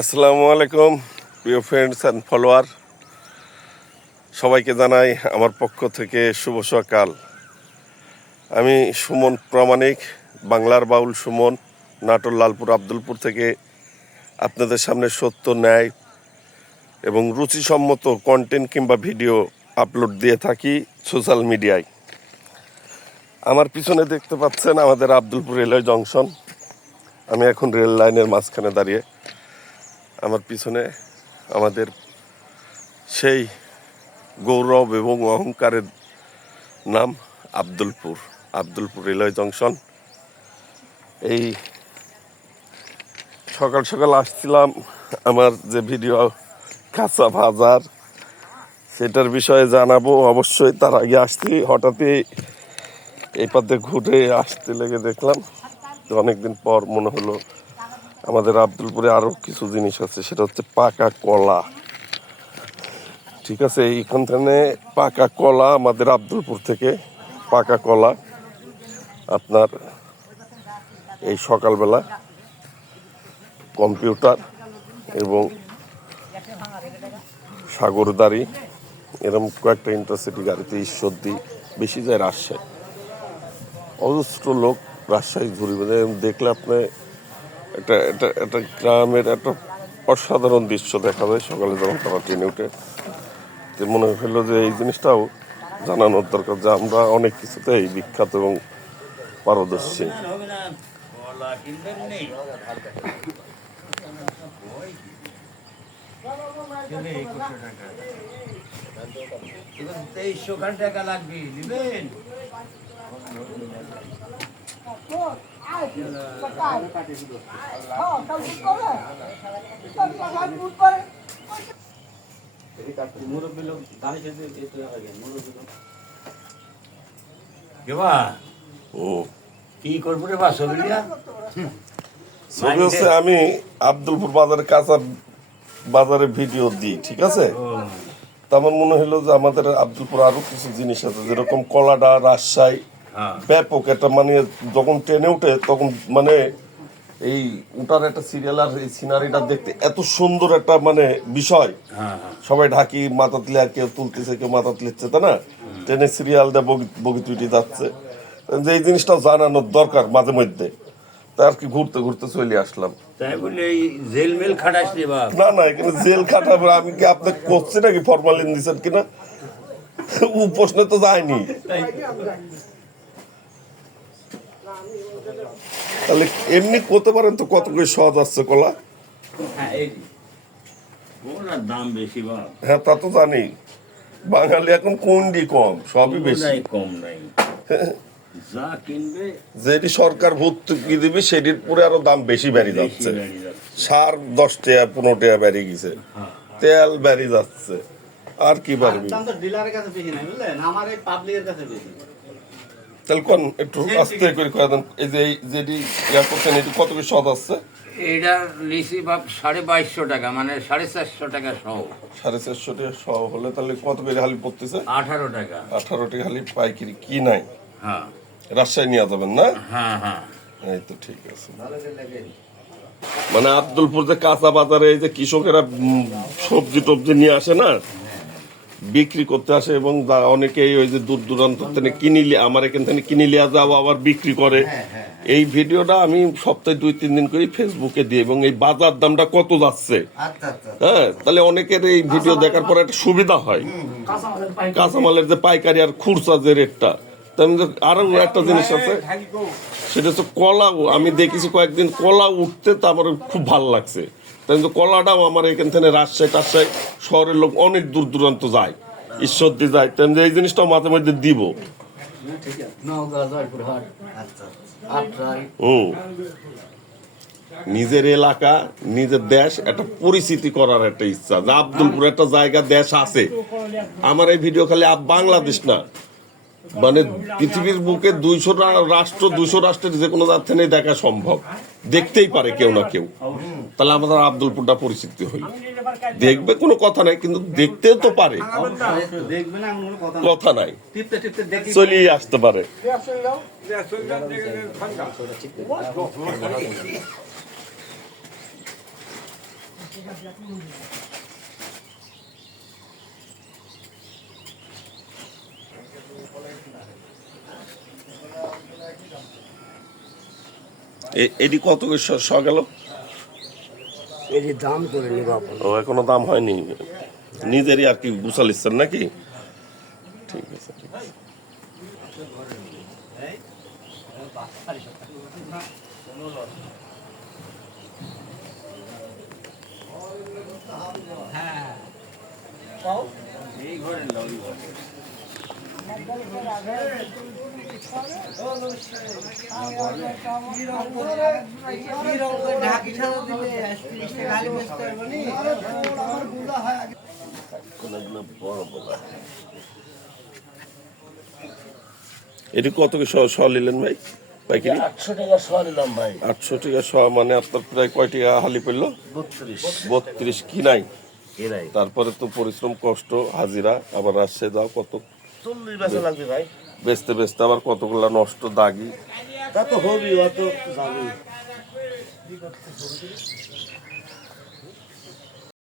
আসসালামু আলাইকুম প্রিয় ফ্রেন্ডস অ্যান্ড ফলোয়ার, সবাইকে জানাই আমার পক্ষ থেকে শুভ সকাল। আমি সুমন প্রামাণিক, বাংলার বাউল সুমন, নাটোর লালপুর আব্দুলপুর থেকে আপনাদের সামনে সত্য, ন্যায় এবং রুচিসম্মত কন্টেন্ট কিংবা ভিডিও আপলোড দিয়ে থাকি সোশ্যাল মিডিয়ায়। আমার পিছনে দেখতে পাচ্ছেন আমাদের আব্দুলপুর রেলওয়ে জংশন। আমি এখন রেল লাইনের মাঝখানে দাঁড়িয়ে। আমার পিছনে আমাদের সেই গৌরব এবং অহংকারের নাম আব্দুলপুর রেলওয়ে জংশন। এই সকাল সকাল আসছিলাম, আমার যে ভিডিও কাঁচা বাজার সেটার বিষয়ে জানাবো অবশ্যই। তার আগে আসছি, হঠাৎই এই পথে ঘুরে আসতে লেগে দেখলাম তো অনেকদিন পর মনে হলো আমাদের আব্দুলপুরে আরও কিছু জিনিস আছে, সেটা হচ্ছে পাকা কলা। ঠিক আছে, এইখান থেকে পাকা কলা, আমাদের আব্দুলপুর থেকে পাকা কলা আপনার এই সকালবেলা কম্পিউটার এবং সাগরদাড়ি এরকম কয়েকটা ইন্টারসিটি গাড়িতে ঈশ্বরদী বেশি যায় রাজশাহী। অজস্র লোক রাজশাহী ঘুরি দেখলে আপনি একটা একটা একটা গ্রামের একটা অসাধারণ দৃশ্য দেখা যায় সকালে যখন তারা ট্রেনে উঠে। যে মনে হলো যে এই জিনিসটাও জানানোর দরকার যে আমরা অনেক কিছুতেই বিখ্যাত এবং পারদর্শী। কি করবো রে বা ছবি হচ্ছে আমি আব্দুলপুর বাজারে কাঁচা বাজারে ভিডিও দিই, ঠিক আছে। তা আমার মনে হলো যে আমাদের আব্দুলপুর আরো কিছু জিনিস আছে, যেরকম কলাডা রাজশাহী ব্যাপক একটা, মানে যখন ট্রেনে উঠে তখন মানে এই উঠার একটা সিরিয়াল আর এই সিনারিটা দেখতে এত সুন্দর একটা মানে বিষয়। সবাই ঢাকি মাথা তুলে, আর কেউ তুলতেছে কেউ মাথা তুলেছে, তাই না। ট্রেনের সিরিয়াল দিয়ে বগি যাচ্ছে, যে এই জিনিসটাও জানানোর দরকার মাঝে মধ্যে। তাই আর কি ঘুরতে ঘুরতে চলে আসলাম। তাই বলে এই জেল মেল খাটাস রে বাপ। না এখানে জেল খাটাবো আমি কি আপনাকে করছি নাকি, ফরমালিন দিচ্ছেন কিনা ও প্রশ্নে তো যায়নি। তাহলে এমনি করতে পারেন তো, কত করে সহজ আসছে কলা। দাম বেশি বাপ। হ্যাঁ তা তো জানি, বাঙালি এখন কোনটি কম, সবই বেশি। কম নাই, যা কিনবে যেটি সরকার ভর্তুকি দিবে সেটির পরে আরো দাম বেশি বেড়ে যাচ্ছে। সার 10 টাকা 15 টাকা বেড়ে গেছে, তেল বেড়ে যাচ্ছে, আর কি বাড়বে। তাহলে কোন একটু আস্তে করে করে দেন। এই যে যেটি ইয়া করছেন এটি কত করে সহজ আসছে। এটা লিসি বাপ 2250 টাকা, মানে 450 টাকা সহ। 450 টাকা সহ হলে তাহলে কত করে হালি পড়তেছে? 18 টাকা। 18 টাকা হালি পাইকারি কি নাই। হ্যাঁ রাজশাহী নিয়ে যাবেন না? হ্যাঁ এই তো ঠিক আছে। মানে আব্দুলপুর যে কাঁচা বাজারে এই যে কৃষকেরা সবজি টবজি নিয়ে আসে না, বিক্রি করতে আসে, এবং অনেকেই ওই যে দূর দূরান্ত থেকে আমার এখান থেকে কিনে লিয়া যাও আবার বিক্রি করে। এই ভিডিওটা আমি সপ্তাহে 2-3 দিন করে ফেসবুকে দিই, এবং এই বাজার দামটা কত যাচ্ছে, হ্যাঁ, তাহলে অনেকের এই ভিডিও দেখার পর একটা সুবিধা হয়। কাঁচামালের যে পাইকারি আর খুচরা যে রেটটা। আরো একটা জিনিস আছে, সেটা হচ্ছে কলাও আমি দেখেছি কয়েকদিন কলা উঠতে, তা আমার খুব ভালো লাগছে। কিন্তু কলাটাও আমার এখান থেকে রাজশাহী শহরের লোক অনেক দূর দূরান্ত যায়, ঈশ্বরদী যায়, তেমনি এই জিনিসটাও মাঝে মধ্যে দিব। নিজের এলাকা নিজের দেশ একটা পরিচিতি করার একটা ইচ্ছা, যে আব্দুলপুর একটা জায়গা দেশ আছে। আমার এই ভিডিও খালি বাংলাদেশ না, মানে পৃথিবীর বুকে 200 রাষ্ট্রের যে কোনো জায়গা থেকে দেখা সম্ভব, দেখতেই পারে কেউ না কেউ। তাহলে আমাদের আব্দুলপুরটা পরিচিতি হই, দেখবে কোনো কথা নাই, কিন্তু দেখতেও তো পারে, কথা নাই, চলিয়ে আসতে পারে। এটি কত করে গেল? এর দাম করে নিব আপনি। ও এখনো দাম হয়নি, নিজেরই আর কি গুছাল ইচ্ছেন নাকি? ঠিক আছে, ঠিক আছে। এই ঘরের লোক এটি কত কি নিলেন ভাই পাইকারি? 800 টাকা শ নিলাম ভাই। 800 টাকা মানে আপনার প্রায় কয় টাকা হালি পড়লো? 32 কি নাই? তারপরে তো পরিশ্রম, কষ্ট, হাজিরা, আবার রাজশাহী যাও কত 40 বেচা লাগবে ভাই। বেচতে বেচতে আবার কতগুলা নষ্ট দাগি। তা তো হবি, অত জানি।